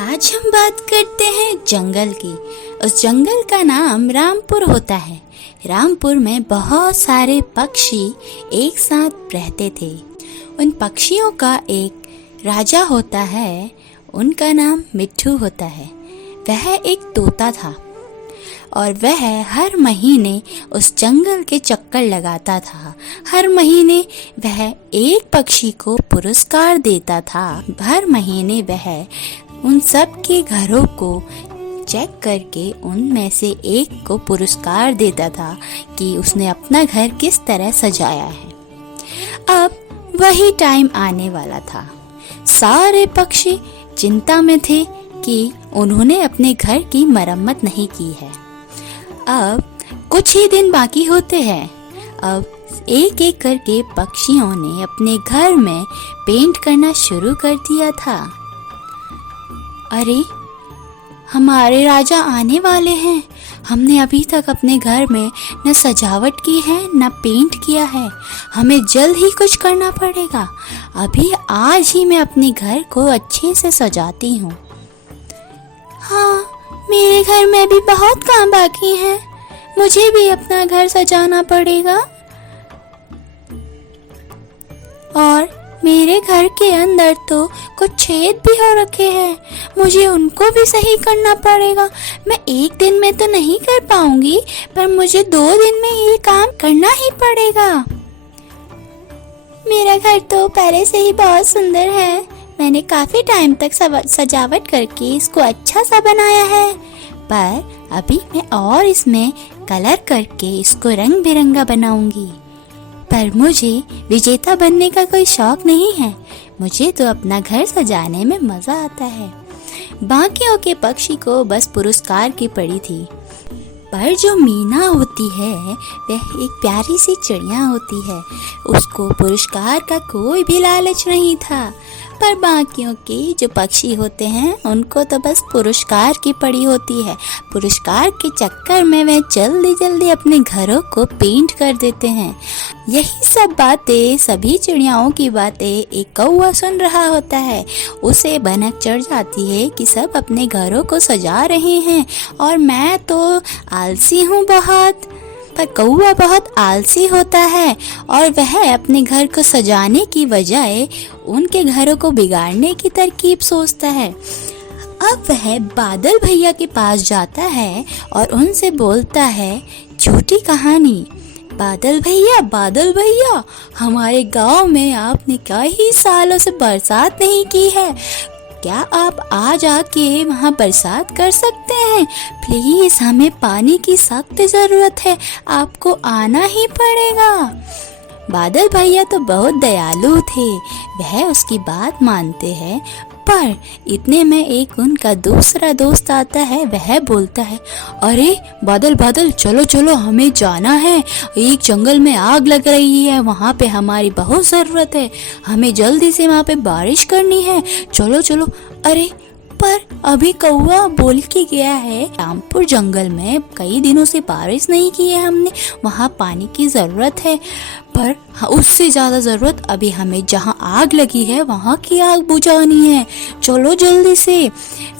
आज हम बात करते हैं जंगल की। उस जंगल का नाम रामपुर होता है। रामपुर में बहुत सारे पक्षी एक साथ रहते थे। उन पक्षियों का एक राजा होता है, उनका नाम मिट्ठू होता है। वह एक तोता था और वह हर महीने उस जंगल के चक्कर लगाता था। हर महीने वह एक पक्षी को पुरस्कार देता था। हर महीने वह उन सब के घरों को चेक करके उनमें से एक को पुरस्कार देता था कि उसने अपना घर किस तरह सजाया है। अब वही टाइम आने वाला था। सारे पक्षी चिंता में थे कि उन्होंने अपने घर की मरम्मत नहीं की है। अब कुछ ही दिन बाकी होते हैं। अब एक एक करके पक्षियों ने अपने घर में पेंट करना शुरू कर दिया था। अरे, हमारे राजा आने वाले हैं। हमने अभी तक अपने घर में न सजावट की है न पेंट किया है। हमें जल्द ही कुछ करना पड़ेगा। अभी आज ही मैं अपने घर को अच्छे से सजाती हूँ। हाँ, मेरे घर में भी बहुत काम बाकी है। मुझे भी अपना घर सजाना पड़ेगा और मेरे घर के अंदर तो कुछ छेद भी हो रखे हैं। मुझे उनको भी सही करना पड़ेगा। मैं एक दिन में तो नहीं कर पाऊंगी, पर मुझे 2 दिन में ये काम करना ही पड़ेगा। मेरा घर तो पहले से ही बहुत सुंदर है। मैंने काफी टाइम तक सजावट करके इसको अच्छा सा बनाया है, पर अभी मैं और इसमें कलर करके इसको रंग बिरंगा बनाऊंगी। पर मुझे विजेता बनने का कोई शौक नहीं है। मुझे तो अपना घर सजाने में मजा आता है। बाकियों के पक्षी को बस पुरस्कार की पड़ी थी, पर जो मीना होती है वह एक प्यारी सी चिड़िया होती है। उसको पुरस्कार का कोई भी लालच नहीं था। पर बाकियों के जो पक्षी होते हैं उनको तो बस पुरस्कार की पड़ी होती है। पुरस्कार के चक्कर में वह जल्दी जल्दी अपने घरों को पेंट कर देते हैं। यही सब बातें, सभी चिड़ियाओं की बातें एक कौवा सुन रहा होता है। उसे भनक चढ़ जाती है कि सब अपने घरों को सजा रहे हैं और मैं तो आलसी हूँ बहुत। पर कौवा बहुत आलसी होता है और वह अपने घर को सजाने की बजाय उनके घरों को बिगाड़ने की तरकीब सोचता है। अब वह बादल भैया के पास जाता है और उनसे बोलता है, झूठी कहानी। बादल भैया, हमारे गांव में आपने कई सालों से बरसात नहीं की है। क्या आप आज आके वहाँ बरसात कर सकते हैं? प्लीज, हमें पानी की सख्त जरूरत है। आपको आना ही पड़ेगा। बादल भैया तो बहुत दयालु थे। वह उसकी बात मानते हैं, पर इतने में एक उनका दूसरा दोस्त आता है। वह बोलता है, अरे बादल, चलो हमें जाना है। एक जंगल में आग लग रही है, वहाँ पे हमारी बहुत ज़रूरत है। हमें जल्दी से वहाँ पे बारिश करनी है। चलो। अरे, पर अभी कौवा बोल के गया है, रामपुर जंगल में कई दिनों से बारिश नहीं की है हमने। वहाँ पानी की ज़रूरत है, पर उससे ज़्यादा ज़रूरत अभी हमें जहाँ आग लगी है वहाँ की आग बुझानी है। चलो जल्दी से।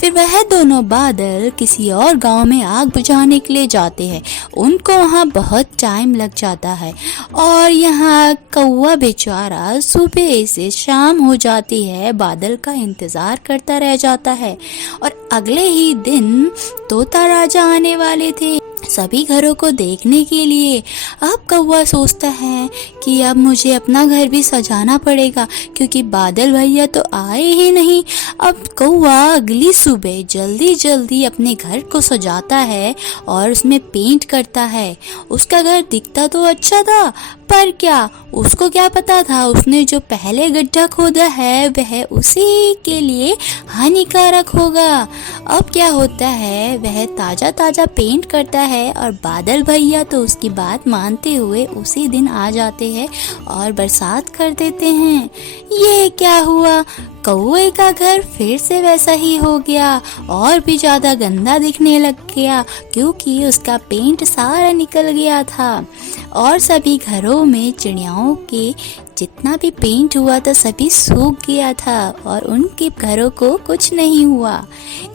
फिर वह दोनों बादल किसी और गांव में आग बुझाने के लिए जाते हैं। उनको वहाँ बहुत टाइम लग जाता है और यहाँ कौवा बेचारा सुबह से शाम हो जाती है बादल का इंतज़ार करता रह जाता है। और अगले ही दिन तोता राजा आने वाले थे सभी घरों को देखने के लिए। अब कौवा सोचता है कि अब मुझे अपना घर भी सजाना पड़ेगा, क्योंकि बादल भैया तो आए ही नहीं। अब कौवा अगली सुबह जल्दी अपने घर को सजाता है और उसमें पेंट करता है। उसका घर दिखता तो अच्छा था, पर क्या उसको क्या पता था, उसने जो पहले गड्ढा खोदा है वह उसी के लिए हानिकारक होगा। अब क्या होता है, वह ताज़ा पेंट करता है और बादल भैया तो उसकी बात मानते हुए उसी दिन आ जाते हैं और बरसात कर देते हैं। ये क्या हुआ, कौवे का घर फिर से वैसा ही हो गया और भी ज़्यादा गंदा दिखने लग गया, क्योंकि उसका पेंट सारा निकल गया था। और सभी घरों में चिड़ियाओं के जितना भी पेंट हुआ था सभी सूख गया था और उनके घरों को कुछ नहीं हुआ।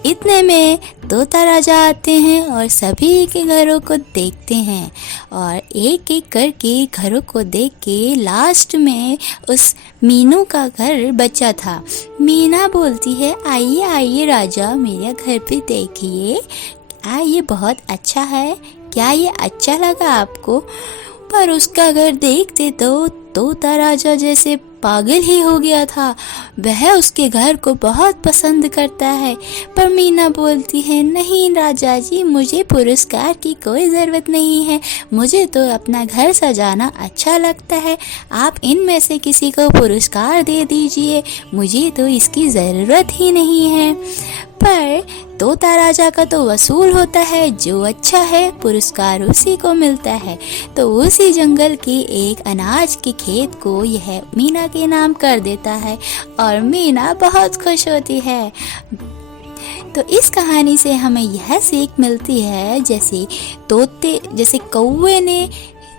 इतने में तोता राजा आते हैं और सभी के घरों को देखते हैं और एक एक करके घरों को देख के लास्ट में उस मीनू का घर बचा था। मीना बोलती है, आइए आइए राजा, मेरे घर पे देखिए, ये बहुत अच्छा है, क्या ये अच्छा लगा आपको? पर उसका घर देखते तो तोता राजा जैसे पागल ही हो गया था। वह उसके घर को बहुत पसंद करता है। पर मीना बोलती है, नहीं राजा जी, मुझे पुरस्कार की कोई ज़रूरत नहीं है, मुझे तो अपना घर सजाना अच्छा लगता है। आप इनमें से किसी को पुरस्कार दे दीजिए, मुझे तो इसकी ज़रूरत ही नहीं है। पर तोता राजा का तो वसूल होता है, जो अच्छा है पुरस्कार उसी को मिलता है। तो उसी जंगल के एक अनाज के खेत को यह मीना के नाम कर देता है और मीना बहुत खुश होती है। तो इस कहानी से हमें यह सीख मिलती है, जैसे कौवे ने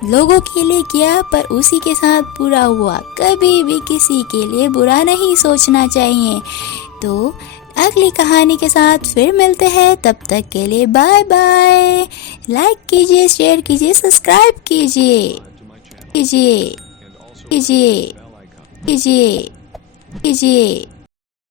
लोगों के लिए किया पर उसी के साथ बुरा हुआ, कभी भी किसी के लिए बुरा नहीं सोचना चाहिए। तो अगली कहानी के साथ फिर मिलते हैं, तब तक के लिए बाय बाय। लाइक कीजिए, शेयर कीजिए, सब्सक्राइब कीजिए कीजिए कीजिए कीजिए कीजिए।